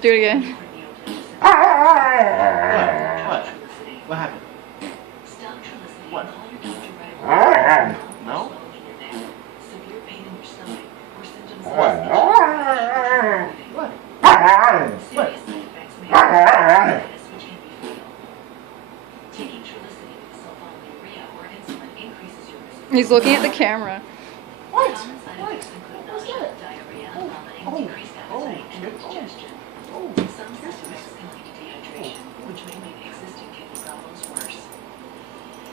Do it again. What? What happened? What? No? What? What? He's looking at the camera. What?